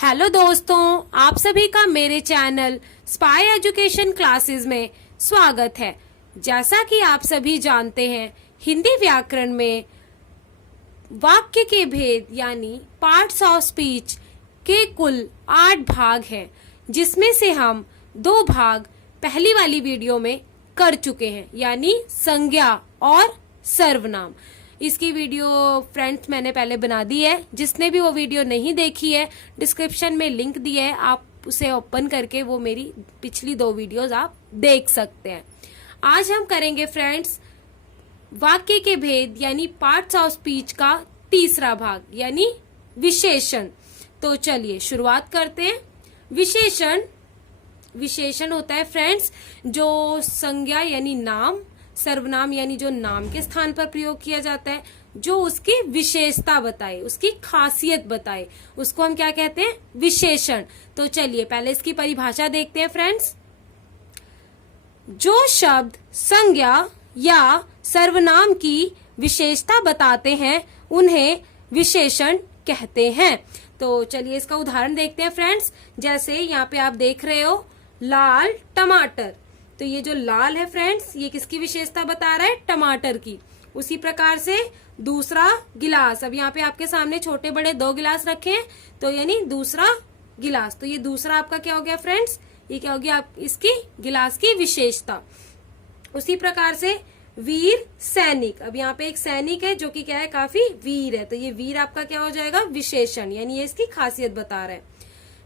Hello दोस्तों, आप सभी का मेरे चैनल स्पाई एजुकेशन क्लासेस में स्वागत है। जैसा कि आप सभी जानते हैं, हिंदी व्याकरण में वाक्य के भेद यानी पार्ट्स ऑफ स्पीच के कुल 8 भाग हैं, जिसमें से हम 2 भाग पहली वाली वीडियो में कर चुके हैं, यानी संज्ञा और सर्वनाम। इसकी वीडियो फ्रेंड्स मैंने पहले बना दी है। जिसने भी वो वीडियो नहीं देखी है, डिस्क्रिप्शन में लिंक दिया है, आप उसे ओपन करके वो मेरी पिछली 2 वीडियोस आप देख सकते हैं। आज हम करेंगे फ्रेंड्स वाक्य के भेद यानी पार्ट्स ऑफ स्पीच का तीसरा भाग यानी विशेषण। तो चलिए शुरुआत करते हैं। विशेषण होता है फ्रेंड्स जो संज्ञा यानी नाम, सर्वनाम यानी जो नाम के स्थान पर प्रयोग किया जाता है, जो उसकी विशेषता बताए, उसकी खासियत बताए, उसको हम क्या कहते हैं? विशेषण। तो चलिए पहले इसकी परिभाषा देखते हैं फ्रेंड्स। जो शब्द संज्ञा या सर्वनाम की विशेषता बताते हैं उन्हें विशेषण कहते हैं। तो चलिए इसका उदाहरण देखते हैं फ्रेंड्स। जैसे यहाँ पे आप देख रहे हो लाल टमाटर, तो ये जो लाल है फ्रेंड्स, ये किसकी विशेषता बता रहा है? टमाटर की। उसी प्रकार से दूसरा गिलास, अब यहाँ पे आपके सामने छोटे बड़े 2 गिलास रखे हैं, तो यानी दूसरा गिलास, तो ये दूसरा आपका क्या हो गया फ्रेंड्स? ये क्या हो गया? आप इसकी गिलास की विशेषता। उसी प्रकार से वीर सैनिक, अब यहाँ पे एक सैनिक है जो कि क्या है? काफी वीर है, तो ये वीर आपका क्या हो जाएगा? विशेषण, यानी ये इसकी खासियत बता रहा है,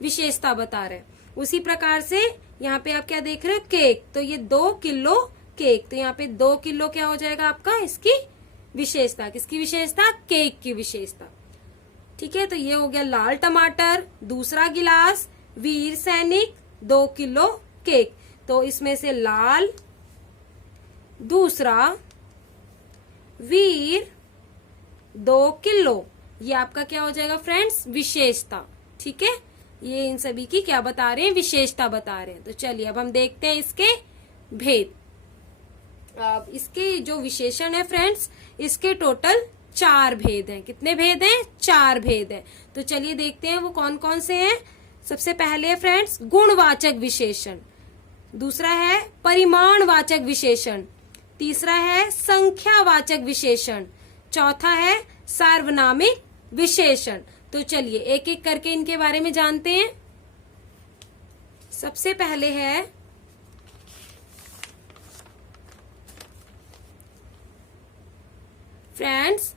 विशेषता बता रहा है। उसी प्रकार से यहाँ पे आप क्या देख रहे हो? केक, तो ये 2 किलो केक, तो यहाँ पे 2 किलो क्या हो जाएगा आपका? इसकी विशेषता। किसकी विशेषता? केक की विशेषता। ठीक है, तो ये हो गया लाल टमाटर, दूसरा गिलास, वीर सैनिक, 2 किलो केक। तो इसमें से लाल, दूसरा वीर, 2 किलो, ये आपका क्या हो जाएगा फ्रेंड्स? विशेषता। ठीक है, ये इन सभी की क्या बता रहे हैं? विशेषता बता रहे हैं। तो चलिए अब हम देखते हैं इसके भेद। अब इसके जो विशेषण है फ्रेंड्स, इसके टोटल 4 भेद हैं। कितने भेद हैं? 4 भेद हैं। तो चलिए देखते हैं वो कौन कौन से हैं। सबसे पहले है फ्रेंड्स गुणवाचक विशेषण, दूसरा है परिमाणवाचक विशेषण, तीसरा है संख्यावाचक विशेषण, चौथा है सार्वनामिक विशेषण। तो चलिए एक एक करके इनके बारे में जानते हैं। सबसे पहले है फ्रेंड्स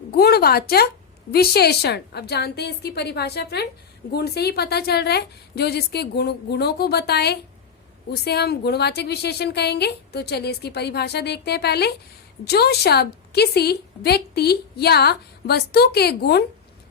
गुणवाचक विशेषण। अब जानते हैं इसकी परिभाषा फ्रेंड। गुण से ही पता चल रहा है, जो जिसके गुणों को बताए उसे हम गुणवाचक विशेषण कहेंगे। तो चलिए इसकी परिभाषा देखते हैं पहले। जो शब्द किसी व्यक्ति या वस्तु के गुण,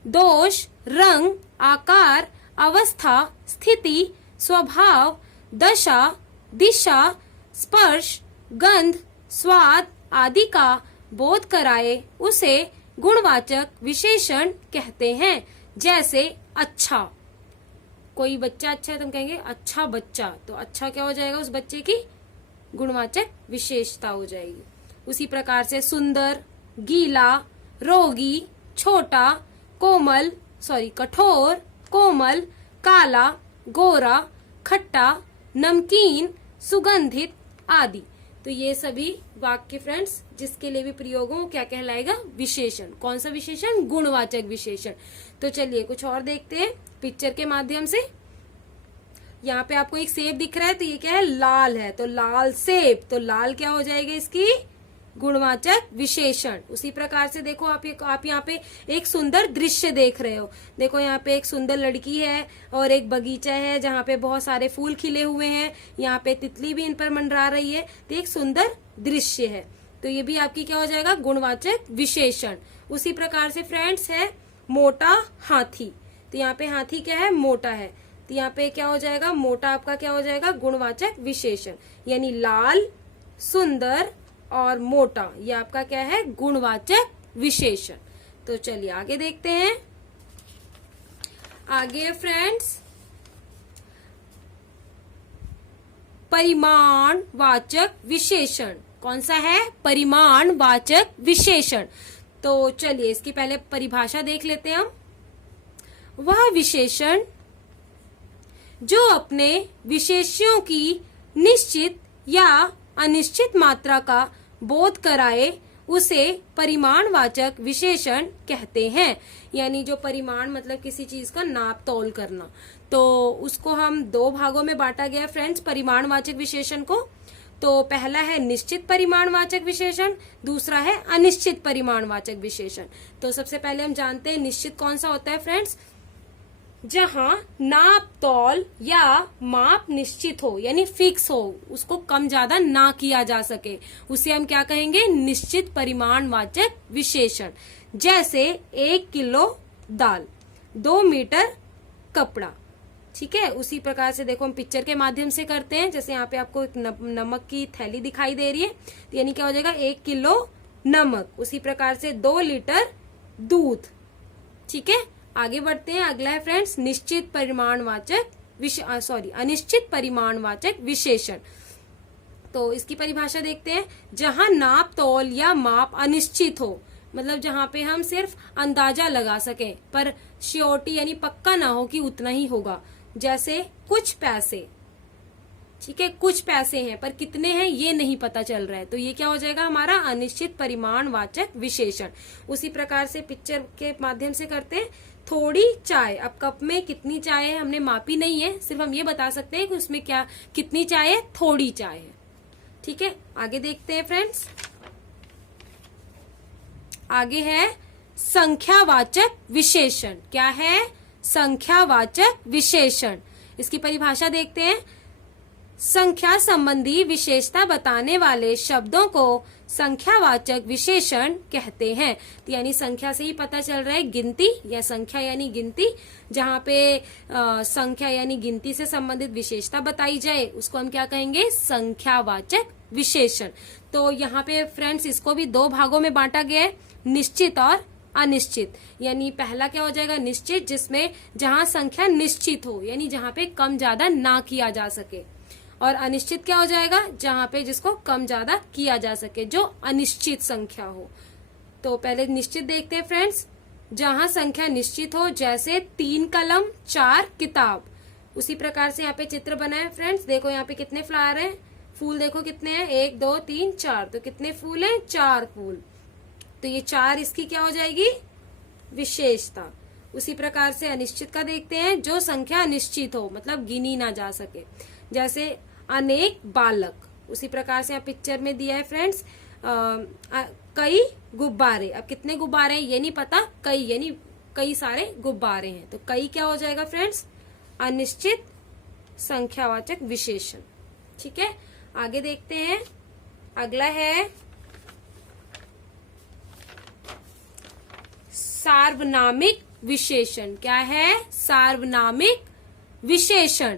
दोष, रंग, आकार, अवस्था, स्थिति, स्वभाव, दशा, दिशा, स्पर्श, गंध, स्वाद आदि का बोध कराए उसे गुणवाचक विशेषण कहते हैं। जैसे अच्छा, कोई बच्चा अच्छा है तो हम कहेंगे अच्छा बच्चा, तो अच्छा क्या हो जाएगा? उस बच्चे की गुणवाचक विशेषता हो जाएगी। उसी प्रकार से सुंदर, गीला, रोगी, छोटा, कोमल, कठोर, कोमल, काला, गोरा, खट्टा, नमकीन, सुगंधित आदि। तो ये सभी वाक्य फ्रेंड्स जिसके लिए भी प्रयोग हो क्या कहलाएगा? विशेषण। कौन सा विशेषण? गुणवाचक विशेषण। तो चलिए कुछ और देखते हैं पिक्चर के माध्यम से। यहाँ पे आपको एक सेब दिख रहा है, तो ये क्या है? लाल है, तो लाल सेब, तो लाल क्या हो जाएगा? इसकी गुणवाचक विशेषण। उसी प्रकार से देखो आप यहाँ पे एक सुंदर दृश्य देख रहे हो। देखो यहाँ पे एक सुंदर लड़की है और एक बगीचा है जहाँ पे बहुत सारे फूल खिले हुए हैं, यहाँ पे तितली भी इन पर मंडरा रही है, तो एक सुंदर दृश्य है। तो ये भी आपकी क्या हो जाएगा? गुणवाचक विशेषण। उसी प्रकार से फ्रेंड्स है मोटा हाथी, तो यहाँ पे हाथी क्या है? मोटा है, तो यहाँ पे क्या हो जाएगा? मोटा आपका क्या हो जाएगा? गुणवाचक विशेषण। यानी लाल, सुंदर और मोटा, ये आपका क्या है? गुणवाचक विशेषण। तो चलिए आगे देखते हैं। आगे फ्रेंड्स परिमाणवाचक विशेषण। कौन सा है? परिमाणवाचक विशेषण। तो चलिए इसकी पहले परिभाषा देख लेते हैं हम। वह विशेषण जो अपने विशेष्यों की निश्चित या अनिश्चित मात्रा का बोध कराए उसे परिमाणवाचक विशेषण कहते हैं। यानी जो परिमाण मतलब किसी चीज का नाप तौल करना, तो उसको हम दो भागों में बांटा गया फ्रेंड्स परिमाणवाचक विशेषण को। तो पहला है निश्चित परिमाणवाचक विशेषण, दूसरा है अनिश्चित परिमाणवाचक विशेषण। तो सबसे पहले हम जानते हैं निश्चित कौन सा होता है फ्रेंड्स, जहां नाप तौल या माप निश्चित हो यानी फिक्स हो, उसको कम ज्यादा ना किया जा सके, उसे हम क्या कहेंगे, निश्चित परिमाणवाचक विशेषण। जैसे 1 किलो दाल, 2 मीटर कपड़ा। ठीक है, उसी प्रकार से देखो हम पिक्चर के माध्यम से करते हैं। जैसे यहाँ पे आपको एक नमक की थैली दिखाई दे रही है, तो यानी क्या हो जाएगा 1 किलो नमक। उसी प्रकार से 2 लीटर दूध। ठीक है, आगे बढ़ते हैं। अगला है फ्रेंड्स निश्चित परिमाणवाचक अनिश्चित परिमाणवाचक विशेषण। तो इसकी परिभाषा देखते हैं। जहां नाप तौल या माप अनिश्चित हो, मतलब जहां पे हम सिर्फ अंदाजा लगा सकें पर श्योरिटी यानी पक्का ना हो कि उतना ही होगा। जैसे कुछ पैसे, ठीक है, कुछ पैसे हैं पर कितने हैं ये नहीं पता चल रहा है, तो ये क्या हो जाएगा हमारा अनिश्चित परिमाणवाचक विशेषण। उसी प्रकार से पिक्चर के माध्यम से करते हैं। थोड़ी चाय, अब कप में कितनी चाय है हमने मापी नहीं है, सिर्फ हम ये बता सकते हैं कि उसमें क्या कितनी चाय है, थोड़ी चाय है। ठीक है, आगे देखते हैं फ्रेंड्स। आगे है संख्यावाचक विशेषण। क्या है, संख्यावाचक विशेषण। इसकी परिभाषा देखते हैं। संख्या संबंधी विशेषता बताने वाले शब्दों को संख्यावाचक विशेषण कहते हैं। तो यानी संख्या से ही पता चल रहा है गिनती या संख्या यानी गिनती। जहां पे संख्या यानी गिनती से संबंधित विशेषता बताई जाए उसको हम क्या कहेंगे, संख्यावाचक विशेषण। तो यहाँ पे फ्रेंड्स इसको भी दो भागों में बांटा गया है, निश्चित और अनिश्चित। यानी पहला क्या हो जाएगा निश्चित, जिसमें जहां संख्या निश्चित हो यानी जहां पे कम ज्यादा ना किया जा सके, और अनिश्चित क्या हो जाएगा, जहां पे जिसको कम ज्यादा किया जा सके, जो अनिश्चित संख्या हो। तो पहले निश्चित देखते हैं फ्रेंड्स। जहां संख्या निश्चित हो, जैसे 3 कलम 4 किताब। उसी प्रकार से यहाँ पे चित्र बना है फ्रेंड्स। देखो यहाँ पे कितने फ्लावर हैं, फूल देखो कितने हैं, 1 2 3 4। तो कितने फूल हैं, 4 फूल। तो ये 4 इसकी क्या हो जाएगी, विशेषता। उसी प्रकार से अनिश्चित का देखते हैं। जो संख्या अनिश्चित हो मतलब गिनी ना जा सके, जैसे अनेक बालक। उसी प्रकार से यहाँ पिक्चर में दिया है फ्रेंड्स कई गुब्बारे। अब कितने गुब्बारे हैं ये नहीं पता, कई यानी कई सारे गुब्बारे हैं। तो कई क्या हो जाएगा फ्रेंड्स, अनिश्चित संख्यावाचक विशेषण। ठीक है, आगे देखते हैं। अगला है सार्वनामिक विशेषण। क्या है, सार्वनामिक विशेषण।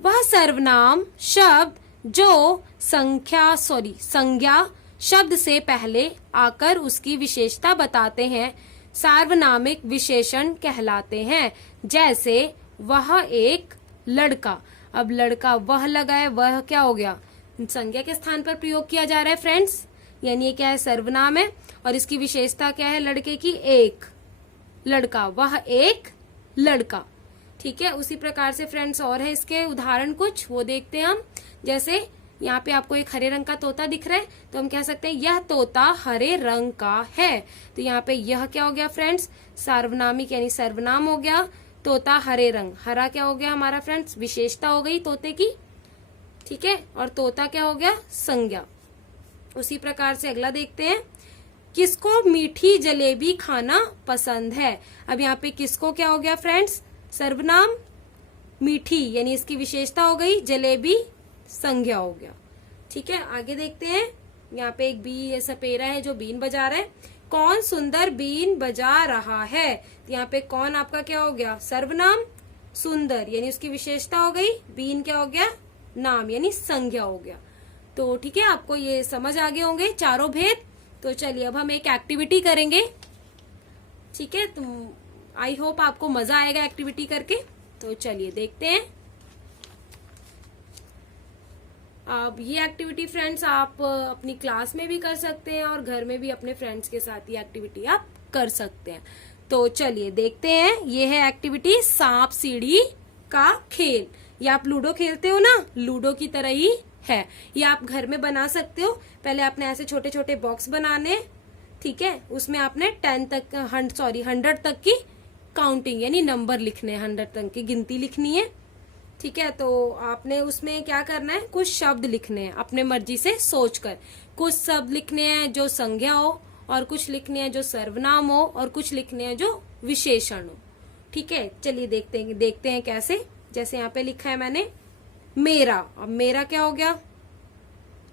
वह सर्वनाम शब्द जो संज्ञा शब्द से पहले आकर उसकी विशेषता बताते हैं सार्वनामिक विशेषण कहलाते हैं। जैसे वह एक लड़का। अब लड़का वह लगा है, वह क्या हो गया, संज्ञा के स्थान पर प्रयोग किया जा रहा है फ्रेंड्स, यानी ये क्या है, सर्वनाम है। और इसकी विशेषता क्या है लड़के की, एक लड़का, वह एक लड़का। ठीक है, उसी प्रकार से फ्रेंड्स और है इसके उदाहरण कुछ, वो देखते हैं हम। जैसे यहाँ पे आपको एक हरे रंग का तोता दिख रहा है, तो हम कह सकते हैं यह तोता हरे रंग का है। तो यहाँ पे यह क्या हो गया फ्रेंड्स, सार्वनामिक यानी सर्वनाम हो गया। तोता हरे रंग, हरा क्या हो गया हमारा फ्रेंड्स, विशेषता हो गई तोते की। ठीक है, और तोता क्या हो गया, संज्ञा। उसी प्रकार से अगला देखते हैं। किसको मीठी जलेबी खाना पसंद है। अब यहाँ पे किसको क्या हो गया फ्रेंड्स, सर्वनाम, मीठी यानी इसकी विशेषता हो गई, जलेबी संज्ञा हो गया। ठीक है, आगे देखते हैं। यहाँ पे एक बी सपेरा है जो बीन बजा रहा है। कौन सुंदर बीन बजा रहा है। तो यहाँ पे कौन आपका क्या हो गया, सर्वनाम, सुंदर यानी उसकी विशेषता हो गई, बीन क्या हो गया, नाम यानी संज्ञा हो गया। तो ठीक है, आपको ये समझ आ गए होंगे चारों भेद। तो चलिए अब हम एक एक्टिविटी करेंगे। ठीक है, तो आई होप आपको मजा आएगा एक्टिविटी करके। तो चलिए देखते हैं। अब ये एक्टिविटी फ्रेंड्स आप अपनी क्लास में भी कर सकते हैं और घर में भी अपने फ्रेंड्स के साथ ये एक्टिविटी आप कर सकते हैं। तो चलिए देखते हैं। ये है एक्टिविटी सांप सीढ़ी का खेल। ये आप लूडो खेलते हो ना, लूडो की तरह ही है। ये आप घर में बना सकते हो। पहले आपने ऐसे छोटे छोटे बॉक्स बनाने, ठीक है, उसमें आपने 100 तक की काउंटिंग यानी नंबर लिखने हैं, 100 तक की गिनती लिखनी है, ठीक है। तो आपने उसमें क्या करना है, कुछ शब्द लिखने हैं अपने मर्जी से सोचकर। कुछ शब्द लिखने हैं जो संज्ञा हो, और कुछ लिखने हैं जो सर्वनाम हो, और कुछ लिखने हैं जो विशेषण हो, ठीक है। चलिए देखते हैं कैसे। जैसे यहाँ पे लिखा है मैंने मेरा। अब मेरा क्या हो गया,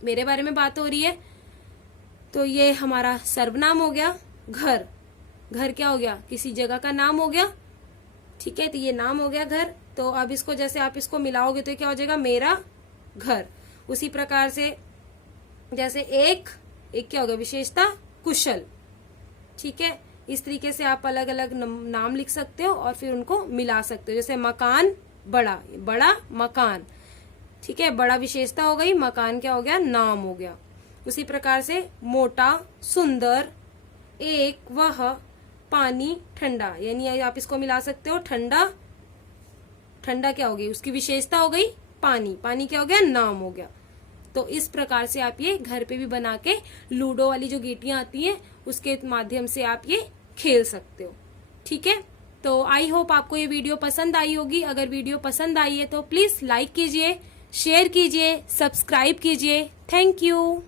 मेरे बारे में बात हो रही है, तो ये हमारा सर्वनाम हो गया। घर, घर क्या हो गया, किसी जगह का नाम हो गया, ठीक है, तो ये नाम हो गया घर। तो अब इसको जैसे आप इसको मिलाओगे तो क्या हो जाएगा, मेरा घर। उसी प्रकार से जैसे एक क्या हो गया, विशेषता कुशल, ठीक है। इस तरीके से आप अलग अलग नाम लिख सकते हो और फिर उनको मिला सकते हो। जैसे मकान, बड़ा, बड़ा मकान, ठीक है, बड़ा विशेषता हो गई, मकान क्या हो गया, नाम हो गया। उसी प्रकार से मोटा, सुंदर, एक, वह, पानी, ठंडा, यानी आप इसको मिला सकते हो। ठंडा, ठंडा क्या हो गई, उसकी विशेषता हो गई पानी, पानी क्या हो गया, नाम हो गया। तो इस प्रकार से आप ये घर पे भी बना के लूडो वाली जो गीटियां आती हैं उसके माध्यम से आप ये खेल सकते हो, ठीक है। तो आई होप आपको ये वीडियो पसंद आई होगी। अगर वीडियो पसंद आई है तो प्लीज लाइक कीजिए, शेयर कीजिए, सब्सक्राइब कीजिए। Thank you.